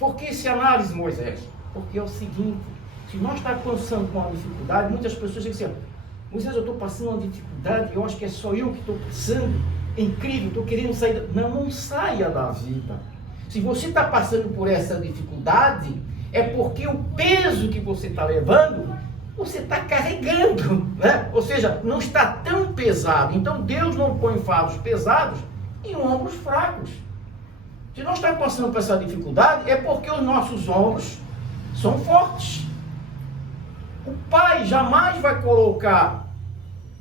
Por que essa análise, Moisés? Porque é o seguinte, se nós estamos passando por uma dificuldade, muitas pessoas dizem assim, Moisés, eu estou passando uma dificuldade, eu acho que é só eu que estou passando, é incrível, estou querendo sair. Não saia da vida. Se você está passando por essa dificuldade, é porque o peso que você está levando, você está carregando, né? Ou seja, não está tão pesado. Então Deus não põe fardos pesados em ombros fracos. Se nós estamos passando por essa dificuldade, é porque os nossos ombros são fortes. O pai jamais vai colocar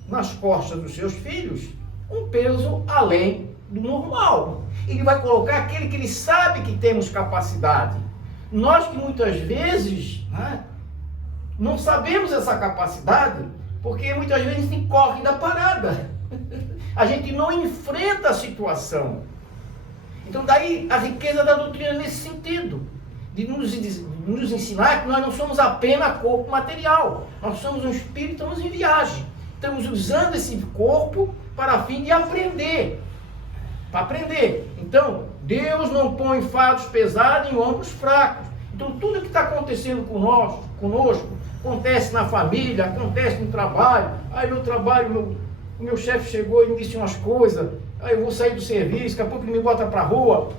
nas costas dos seus filhos um peso além do normal. Ele vai colocar aquele que ele sabe que temos capacidade. Nós que muitas vezes, né, não sabemos essa capacidade, porque muitas vezes a gente corre da parada. A gente não enfrenta a situação. Então daí a riqueza da doutrina nesse sentido, de nos ensinar que nós não somos apenas corpo material, nós somos um espírito, estamos em viagem. Estamos usando esse corpo para a fim de aprender. Para aprender. Então, Deus não põe fardos pesados em ombros fracos. Então, tudo que está acontecendo conosco, acontece na família, acontece no trabalho. Aí no trabalho, o meu chefe chegou e me disse umas coisas. Aí eu vou sair do serviço, daqui a pouco ele me bota para a rua.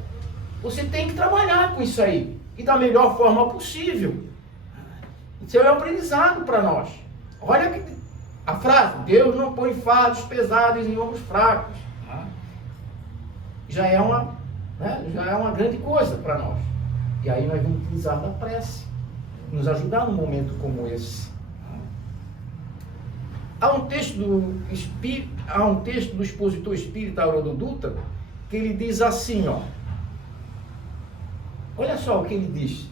Você tem que trabalhar com isso aí. E da melhor forma possível. Isso é um aprendizado para nós. Olha que a frase, Deus não põe fardos pesados em ombros fracos. Já é uma grande coisa para nós. E aí nós vamos utilizar da prece, nos ajudar num momento como esse. Há um texto do expositor espírita Haroldo Dutra, que ele diz assim, ó. Olha só o que ele diz.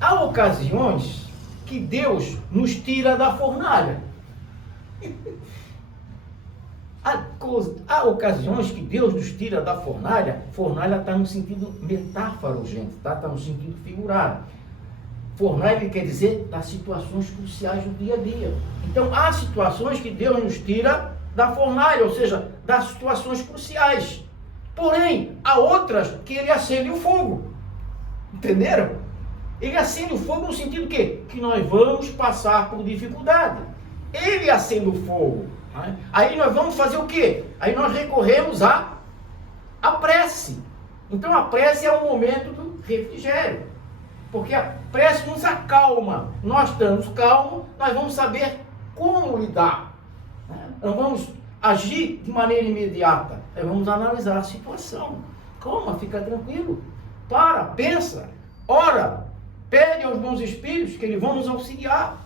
Há ocasiões que Deus nos tira da fornalha. Há ocasiões que Deus nos tira da fornalha. Fornalha está no sentido metáforo, gente, tá? Está no sentido figurado. Fornalha quer dizer das situações cruciais do dia a dia. Então há situações que Deus nos tira da fornalha, ou seja, das situações cruciais. Porém, há outras que Ele acende o fogo. Entenderam? Ele acende o fogo no sentido que nós vamos passar por dificuldade. Ele acende o fogo. Aí nós vamos fazer o quê? Aí nós recorremos à prece. Então a prece é um momento do refrigério. Porque a prece nos acalma. Nós estamos calmos, nós vamos saber como lidar. Não vamos agir de maneira imediata. Nós vamos analisar a situação. Calma, fica tranquilo. Para, pensa, ora, pede aos bons espíritos que eles vão nos auxiliar.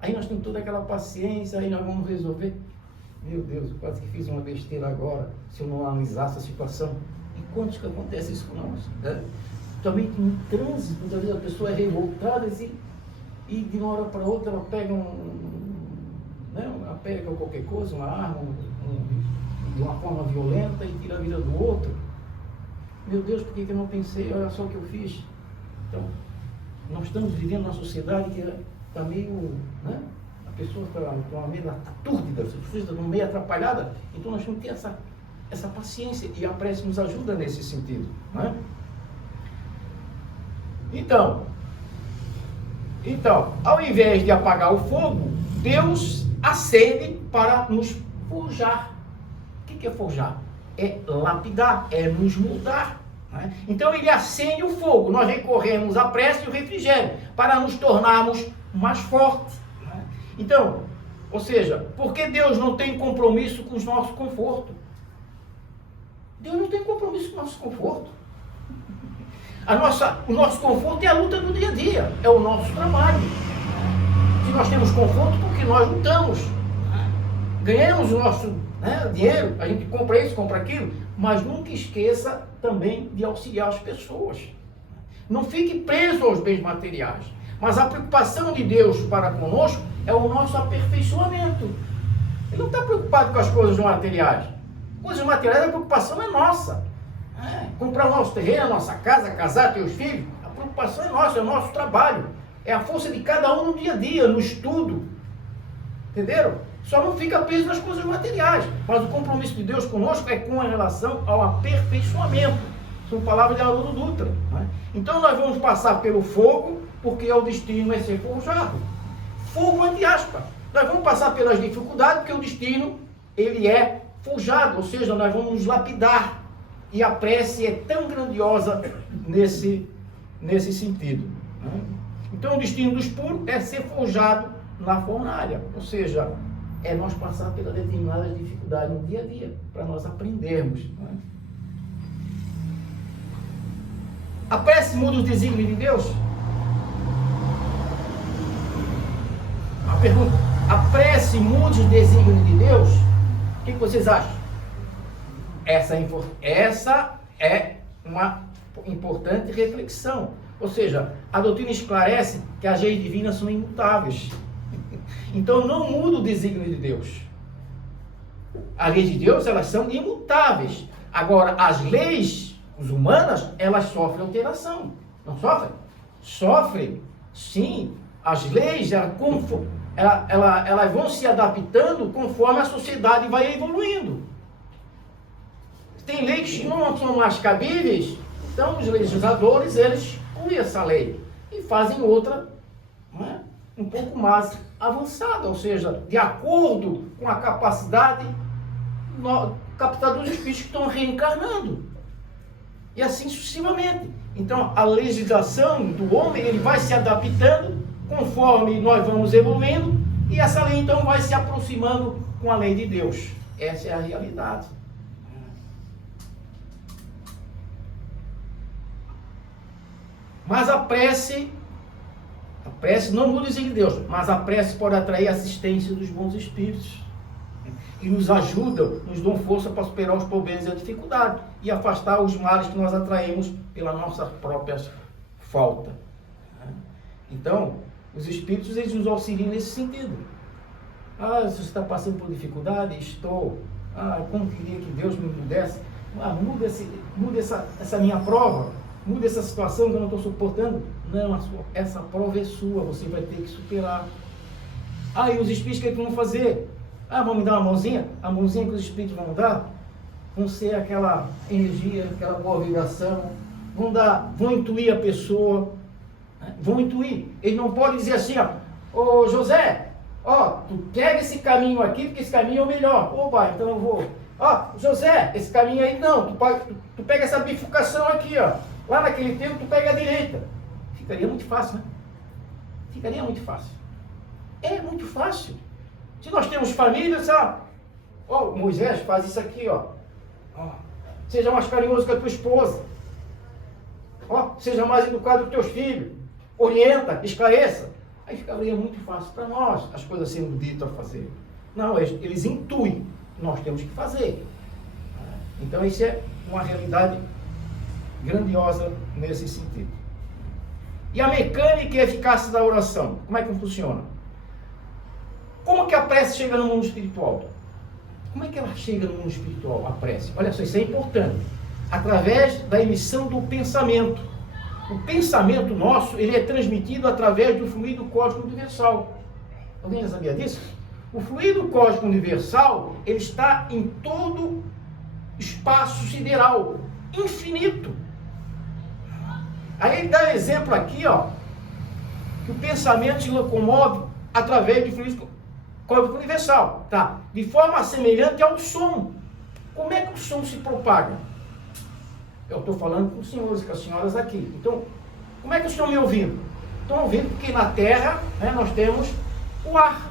Aí nós temos toda aquela paciência, aí nós vamos resolver. Meu Deus, eu quase que fiz uma besteira agora, se eu não analisasse a situação. E quantos que acontece isso com nós? Né? Também no trânsito, muitas vezes a pessoa é revoltada assim, e de uma hora para outra ela pega ela pega qualquer coisa, uma arma, de uma forma violenta e tira a vida do outro. Meu Deus, por que eu não pensei? Olha só o que eu fiz. Então, nós estamos vivendo uma sociedade que está meio, né? A pessoa está meio aturdida, as pessoas estão meio atrapalhadas. Então nós temos que ter essa paciência, e a prece nos ajuda nesse sentido, né? Então, ao invés de apagar o fogo, Deus acende para nos forjar. O que é forjar? É lapidar, é nos moldar. Né? Então ele acende o fogo, nós recorremos à prece e o refrigério para nos tornarmos mais fortes. Né? Então, ou seja, porque Deus não tem compromisso com o nosso conforto? Deus não tem compromisso com o nosso conforto. O nosso conforto é a luta do dia a dia, é o nosso trabalho. Se nós temos conforto, porque nós lutamos, ganhamos o nosso dinheiro, a gente compra isso, compra aquilo, mas nunca esqueça também de auxiliar as pessoas. Não fique preso aos bens materiais, mas a preocupação de Deus para conosco é o nosso aperfeiçoamento. Ele não está preocupado com as coisas materiais. Coisas materiais, a preocupação é nossa. Comprar o nosso terreno, a nossa casa, casar, ter os filhos, a preocupação é nossa, é o nosso trabalho. É a força de cada um no dia a dia, no estudo. Entenderam? Só não fica preso nas coisas materiais. Mas o compromisso de Deus conosco é com relação ao aperfeiçoamento. São palavras de Haroldo Dutra. Né? Então nós vamos passar pelo fogo, porque o destino é ser forjado. Fogo entre aspas. Nós vamos passar pelas dificuldades, porque o destino, ele é forjado, ou seja, nós vamos nos lapidar. E a prece é tão grandiosa nesse sentido. Né? Então o destino dos puros é ser forjado na fornalha, ou seja, é nós passar pelas determinadas dificuldades no dia a dia, para nós aprendermos. Né? A prece muda os desígnios de Deus? A pergunta, a prece muda os desígnios de Deus? O que vocês acham? Essa é uma importante reflexão. Ou seja, a doutrina esclarece que as leis divinas são imutáveis. Então não muda o desígnio de Deus. As leis de Deus, elas são imutáveis. Agora, as leis humanas, elas sofrem alteração. Não sofrem? Sofrem, sim. As leis, elas vão se adaptando conforme a sociedade vai evoluindo. Tem leis que não são mais cabíveis, então os legisladores, eles excluem essa lei e fazem outra, né, um pouco mais avançada, ou seja, de acordo com a capacidade dos espíritos que estão reencarnando. E assim sucessivamente. Então, a legislação do homem, ele vai se adaptando conforme nós vamos evoluindo, e essa lei, então, vai se aproximando com a lei de Deus. Essa é a realidade. Mas a prece não muda o desígnio de Deus, mas a prece pode atrair a assistência dos bons espíritos. E nos ajuda, nos dão força para superar os problemas e a dificuldade, e afastar os males que nós atraímos pela nossa própria falta. Então, os espíritos, eles nos auxiliam nesse sentido. Se você está passando por dificuldade, estou. Como queria que Deus me mudasse. Muda essa minha prova. Muda essa situação que eu não estou suportando. Não, essa prova é sua, você vai ter que superar. E os espíritos, o que vão fazer? Vão me dar uma mãozinha? A mãozinha que os espíritos vão dar vão ser aquela energia, aquela boa vibração, vão intuir a pessoa, né? Vão intuir. Eles não podem dizer assim, ô José, tu pega esse caminho aqui, porque esse caminho é o melhor. Opa, então eu vou. José, esse caminho aí não, tu pega essa bifurcação aqui, lá naquele tempo tu pega a direita. Ficaria muito fácil, né? Ficaria muito fácil. É muito fácil. Se nós temos família, Moisés, faz isso aqui, seja mais carinhoso com a tua esposa. Seja mais educado com os teus filhos. Orienta, esclareça. Aí ficaria muito fácil para nós, as coisas sendo ditas a fazer. Não, eles intuem. Nós temos que fazer. Então, isso é uma realidade grandiosa nesse sentido. E a mecânica e a eficácia da oração, como é que funciona? Como que a prece chega no mundo espiritual? Como é que ela chega no mundo espiritual, a prece? Olha só, isso é importante. Através da emissão do pensamento. O pensamento nosso, ele é transmitido através do fluido cósmico universal. Alguém já sabia disso? O fluido cósmico universal, ele está em todo espaço sideral, infinito. Aí ele dá um exemplo aqui, que o pensamento se locomove através do fluido cósmico universal, tá? De forma semelhante ao som. Como é que o som se propaga? Eu estou falando com os senhores, com as senhoras aqui. Então, como é que vocês estão me ouvindo? Estão ouvindo porque na Terra, né, nós temos o ar.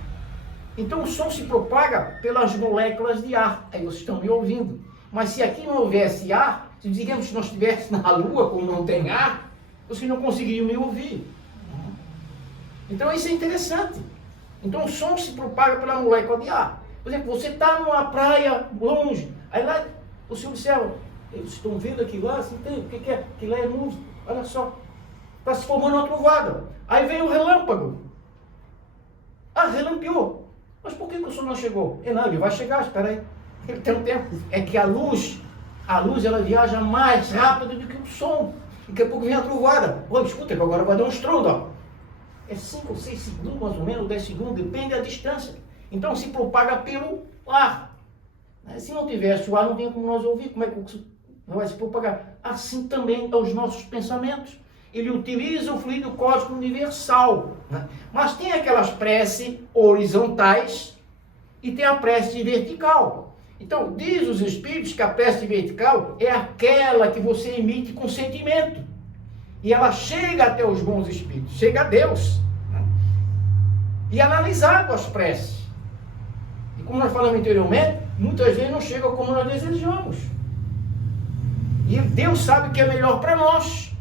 Então o som se propaga pelas moléculas de ar. Aí vocês estão me ouvindo. Mas se aqui não houvesse ar, se digamos que nós estivéssemos na Lua, como não tem ar, vocês não conseguiriam me ouvir. Então isso é interessante. Então o som se propaga pela molécula de ar. Por exemplo, você está numa praia longe, aí lá o senhor observa, eles estão vendo aquilo lá, assim, o que é? Aquilo lá é luz, olha só. Está se formando uma trovada. Aí vem o relâmpago. Relampeou. Mas por que o som não chegou? Não, ele vai chegar, espera aí. Ele tem um tempo. É que a luz ela viaja mais rápido do que o som. Daqui a pouco vem a trovada. Escuta, que agora vai dar um estrondo. É 5 ou 6 segundos, mais ou menos, 10 segundos, depende da distância. Então se propaga pelo ar. Se não tivesse o ar, não tinha como nós ouvir. Como é que não vai se propagar. Assim também aos nossos pensamentos. Ele utiliza o fluido cósmico universal, né? Mas tem aquelas preces horizontais e tem a prece vertical. Então, diz os Espíritos que a prece vertical é aquela que você emite com sentimento. E ela chega até os bons Espíritos, chega a Deus, né? E analisado as preces. E como nós falamos anteriormente, muitas vezes não chega como nós desejamos. E Deus sabe o que é melhor para nós.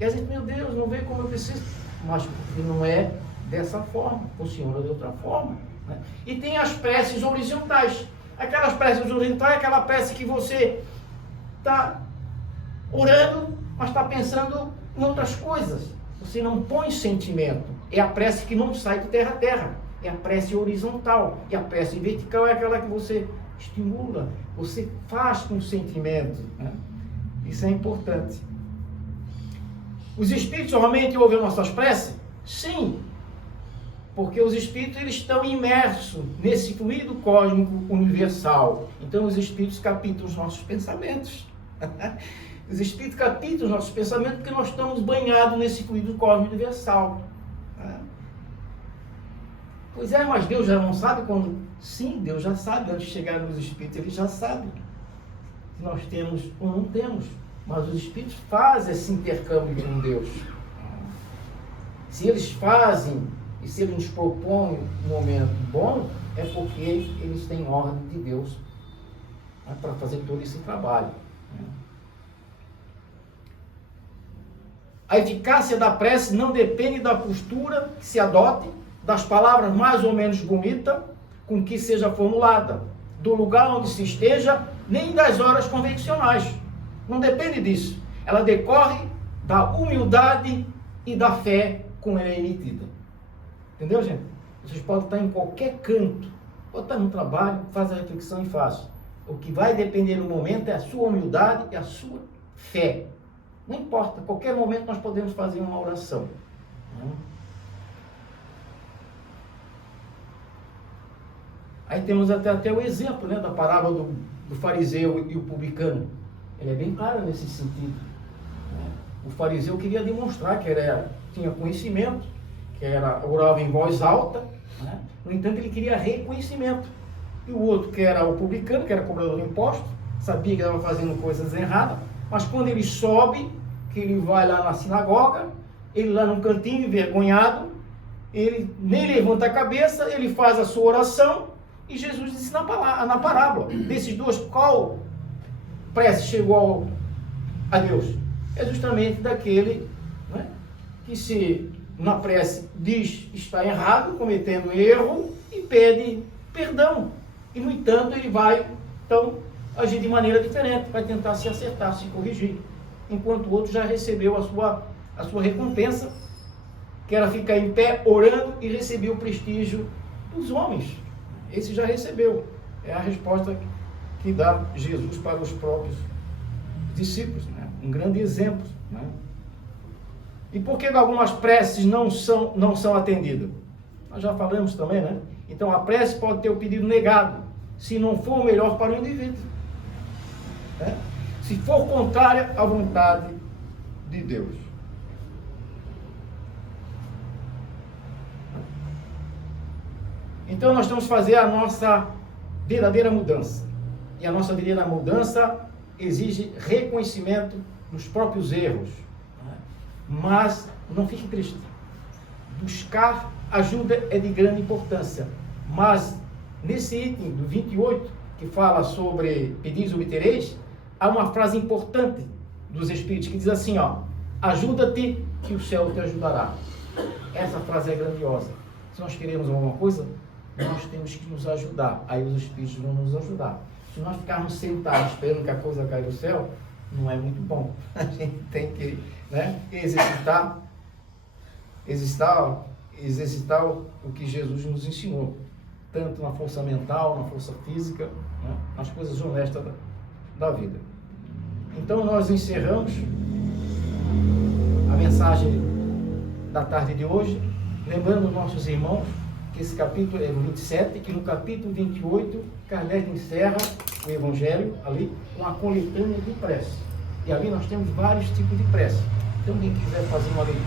E a gente, meu Deus, não veio como eu preciso. Mas não é dessa forma, funciona de outra forma, né? E tem as preces horizontais. Aquelas preces horizontais é aquela prece que você está orando, mas está pensando em outras coisas. Você não põe sentimento. É a prece que não sai de terra a terra. É a prece horizontal. E a prece vertical é aquela que você estimula, você faz com sentimento, né? Isso é importante. Os Espíritos realmente ouvem nossas preces? Sim, porque os Espíritos eles estão imersos nesse fluido cósmico universal. Então os Espíritos captam os nossos pensamentos. Os Espíritos captam os nossos pensamentos porque nós estamos banhados nesse fluido cósmico universal. Pois é, mas Deus já não sabe quando... Sim, Deus já sabe, antes de chegar nos Espíritos, Ele já sabe se nós temos ou não temos. Mas os Espíritos fazem esse intercâmbio com Deus. Se eles fazem e se Ele nos propõe um momento bom, é porque eles têm ordem de Deus, né, para fazer todo esse trabalho. A eficácia da prece não depende da postura que se adote, das palavras mais ou menos bonitas com que seja formulada, do lugar onde se esteja, nem das horas convencionais. Não depende disso. Ela decorre da humildade e da fé com ela é emitida. Entendeu, gente? Vocês podem estar em qualquer canto, pode estar no trabalho, faz a reflexão e faz. O que vai depender no momento é a sua humildade e a sua fé. Não importa, a qualquer momento nós podemos fazer uma oração. Aí temos até o exemplo, né, da parábola do fariseu e o publicano. Ele é bem claro nesse sentido. O fariseu queria demonstrar que tinha conhecimento, que orava em voz alta, né? No entanto, ele queria reconhecimento. E o outro, que era o publicano, que era cobrador de impostos, sabia que estava fazendo coisas erradas, mas quando ele sobe, que ele vai lá na sinagoga, ele lá num cantinho, envergonhado, ele nem levanta a cabeça, ele faz a sua oração, e Jesus disse na parábola, desses dois, qual prece chegou a Deus? É justamente daquele, né, que se na prece diz está errado, cometendo erro, e pede perdão. E no entanto ele vai, então, agir de maneira diferente, vai tentar se acertar, se corrigir. Enquanto o outro já recebeu a sua recompensa, que era ficar em pé orando e receber o prestígio dos homens. Esse já recebeu. É a resposta que dá Jesus para os próprios discípulos, né? Um grande exemplo, né? E por que algumas preces não são atendidas? Nós já falamos também, né? Então a prece pode ter o pedido negado, se não for o melhor para o indivíduo, né? Se for contrária à vontade de Deus. Então nós temos que fazer a nossa verdadeira mudança. E a nossa verdadeira mudança exige reconhecimento dos próprios erros. Mas não fique triste. Buscar ajuda é de grande importância. Mas nesse item do 28, que fala sobre pedis obtereis, há uma frase importante dos Espíritos que diz assim, ó: ajuda-te que o céu te ajudará. Essa frase é grandiosa. Se nós queremos alguma coisa, nós temos que nos ajudar. Aí os Espíritos vão nos ajudar. Se nós ficarmos sentados esperando que a coisa caia do céu, não é muito bom. A gente tem que, né, exercitar o que Jesus nos ensinou, tanto na força mental, na força física, né, nas coisas honestas da vida. Então nós encerramos a mensagem da tarde de hoje, lembrando nossos irmãos que esse capítulo é o 27, que no capítulo 28 Kardec encerra o Evangelho ali com a coletânea de prece. E ali nós temos vários tipos de prece. Então, quem quiser fazer uma leitura